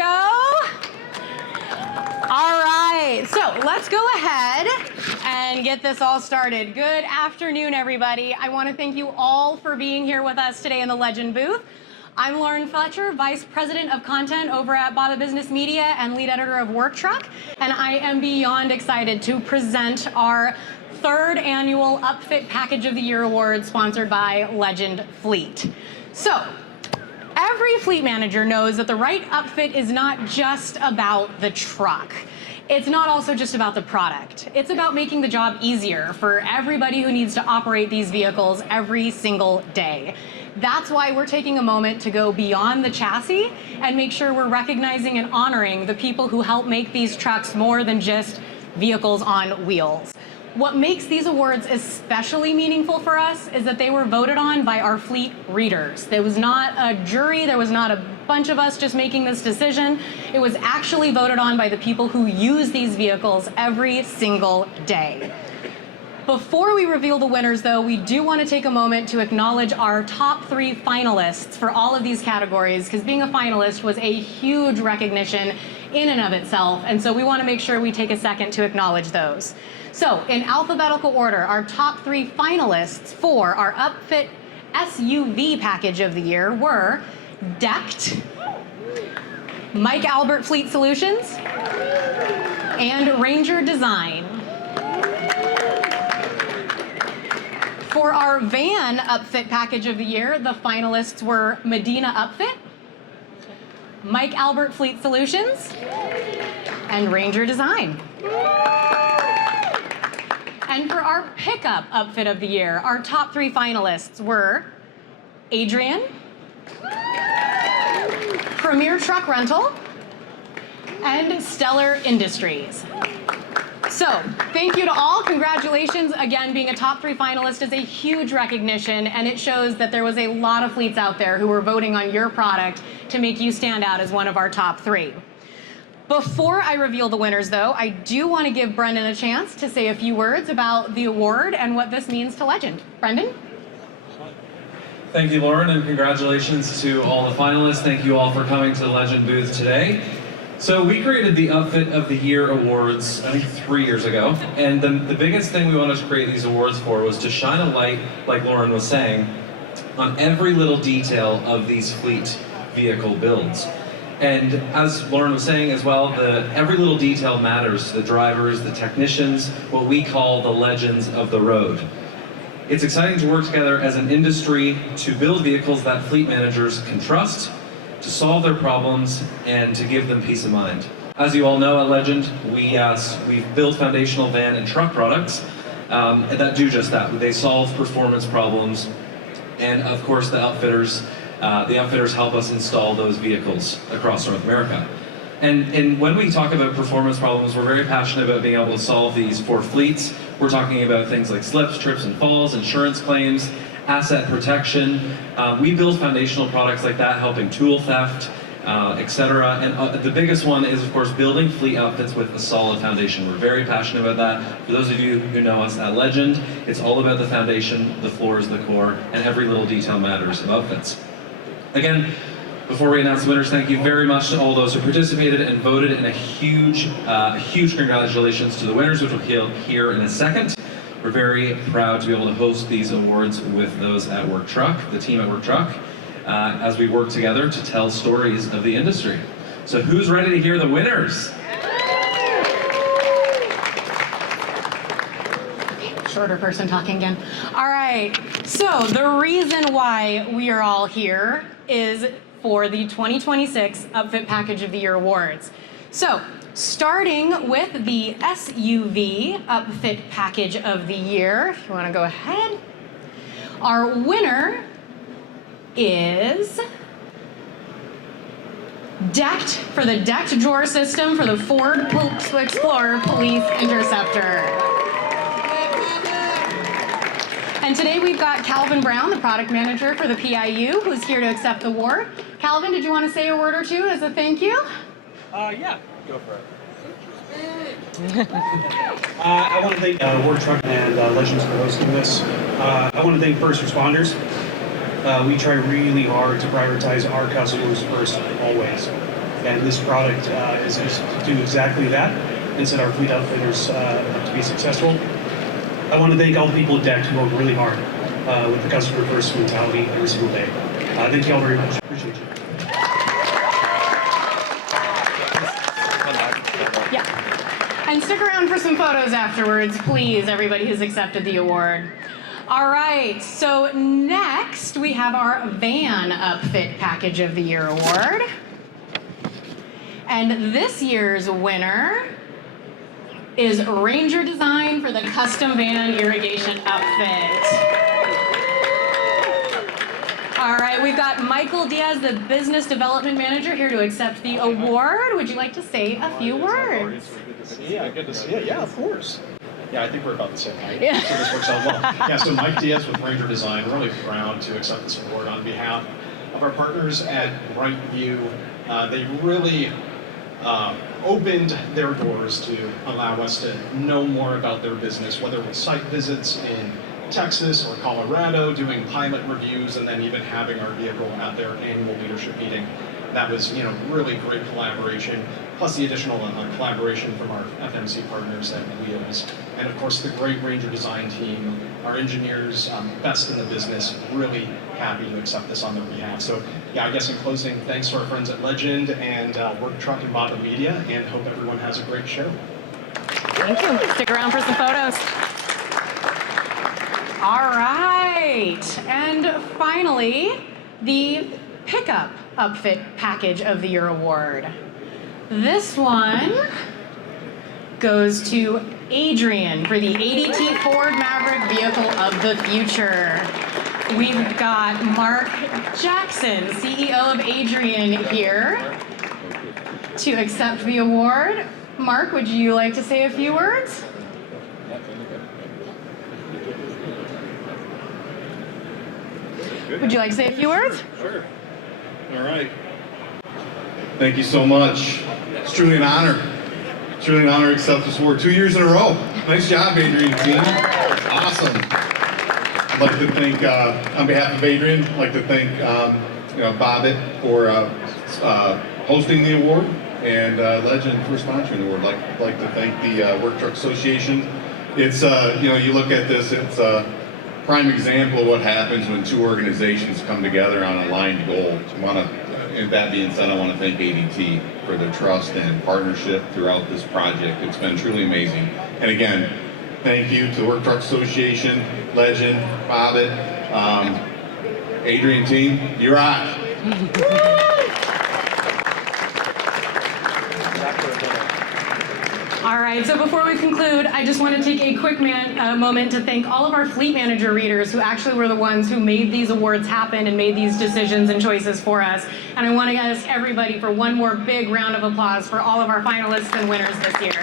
go. All right, so let's go ahead and get this all started. Good afternoon, everybody. I want to thank you all for being here with us today in the Legend booth. I'm Lauren Fletcher, Vice President of Content over at Baba Business Media and lead editor of Work Truck, and I am beyond excited to present our third annual Upfit Package of the Year Award sponsored by Legend Fleet. So, every fleet manager knows that the right upfit is not just about the truck. It's not also just about the product. It's about making the job easier for everybody who needs to operate these vehicles every single day. That's why we're taking a moment to go beyond the chassis and make sure we're recognizing and honoring the people who help make these trucks more than just vehicles on wheels. What makes these awards especially meaningful for us is that they were voted on by our fleet readers. There was not a jury, there was not a bunch of us just making this decision. It was actually voted on by the people who use these vehicles every single day. Before we reveal the winners, though, we do want to take a moment to acknowledge our top 3 finalists for all of these categories, because being a finalist was a huge recognition in and of itself, and so we want to make sure we take a second to acknowledge those. So, in alphabetical order, our top 3 finalists for our Upfit SUV Package of the Year were Decked, Mike Albert Fleet Solutions, and Ranger Design. For our Van Upfit Package of the Year, the finalists were Medina Upfit, Mike Albert Fleet Solutions, and Ranger Design. And for our Pickup Upfit of the Year, our top 3 finalists were Adrian, Premier Truck Rental, and Stellar Industries. So, thank you to all. Congratulations. Again, being a top 3 finalist is a huge recognition, and it shows that there was a lot of fleets out there who were voting on your product to make you stand out as one of our top 3. Before I reveal the winners, though, I do want to give Brendan a chance to say a few words about the award and what this means to Legend. Brendan? Thank you, Lauren, and congratulations to all the finalists. Thank you all for coming to the Legend booth today. So we created the Upfit of the Year Awards, I think 3 years ago, and the biggest thing we wanted to create these awards for was to shine a light, like Lauren was saying, on every little detail of these fleet vehicle builds. And as Lauren was saying as well, every little detail matters to the drivers, the technicians, what we call the legends of the road. It's exciting to work together as an industry to build vehicles that fleet managers can trust, to solve their problems, and to give them peace of mind. As you all know at Legend, we've built foundational van and truck products that do just that. They solve performance problems, and of course the Upfitters help us install those vehicles across North America. And when we talk about performance problems, we're very passionate about being able to solve these for fleets. We're talking about things like slips, trips and falls, insurance claims, asset protection. We build foundational products like that, helping tool theft, etc. And the biggest one is, of course, building fleet outfits with a solid foundation. We're very passionate about that. For those of you who know us at Legend, it's all about the foundation, the floor is the core, and every little detail matters of outfits. Again, before we announce the winners, thank you very much to all those who participated and voted, and a huge congratulations to the winners, which we'll hear in a second. We're very proud to be able to host these awards with those at Work Truck, the team at Work Truck, as we work together to tell stories of the industry. So who's ready to hear the winners? Shorter person talking again. All right, so the reason why we are all here is for the 2026 Upfit Package of the Year Awards. So, starting with the SUV Upfit Package of the Year, if you want to go ahead, our winner is Decked for the decked drawer system for the Ford Explorer Police Interceptor. And today we've got Calvin Brown, the product manager for the PIU, who's here to accept the award. Calvin, did you want to say a word or two as a thank you? Yeah, go for it. I want to thank Work Truck and Legends for hosting this. I want to thank first responders. We try really hard to prioritize our customers first, always. and this product is to do exactly that and set our fleet outfitters up to be successful. I want to thank all the people at DECT who work really hard with the customer first mentality every single day. Thank you all very much. Appreciate you. Yeah. And stick around for some photos afterwards, please, everybody who's accepted the award. All right, so next we have our Van Upfit Package of the Year award. And this year's winner is Ranger Design for the custom van irrigation upfit. All right, we've got Michael Diaz, the Business Development Manager, here to accept the award. Would you like to say a few words? Good to see you. Good to see you. Yeah, of course. Yeah, I think we're about the same height, Yeah. so this works out well. Yeah, so Mike Diaz with Ranger Design, really proud to accept this award on behalf of our partners at Brightview. They really opened their doors to allow us to know more about their business, whether it was site visits in Texas or Colorado, doing pilot reviews, and then even having our vehicle at their annual leadership meeting. That was, really great collaboration, plus the additional collaboration from our FMC partners at Wheels. And of course, the great Ranger Design team, our engineers, best in the business, really happy to accept this on their behalf. So yeah, I guess in closing, thanks to our friends at Legend and Work Truck and Bottom Media, and hope everyone has a great show. Thank you. Stick around for some photos. All right, and finally, the Pickup Upfit Package of the Year award. This one goes to Adrian for the ADT Ford Maverick Vehicle of the Future. We've got Mark Jackson, CEO of Adrian, here to accept the award. Mark, would you like to say a few words? Would you like to say a few words? Sure. All right. Thank you so much. It's truly an honor. It's truly an honor to accept this award 2 years in a row. Nice job, Adrian team. Awesome. I'd like to thank, on behalf of Adrian, I'd like to thank Bobbitt for hosting the award and Legend for sponsoring the award. I'd like to thank the Work Truck Association. It's, you look at this, it's prime example of what happens when two organizations come together on a aligned goal. And that being said, I want to thank ADT for their trust and partnership throughout this project. It's been truly amazing. And again, thank you to the Work Truck Association, Legend, Bobbitt, Adrian team, you rock. All right, so before we conclude, I just want to take a quick moment to thank all of our fleet manager readers who actually were the ones who made these awards happen and made these decisions and choices for us. And I want to ask everybody for one more big round of applause for all of our finalists and winners this year.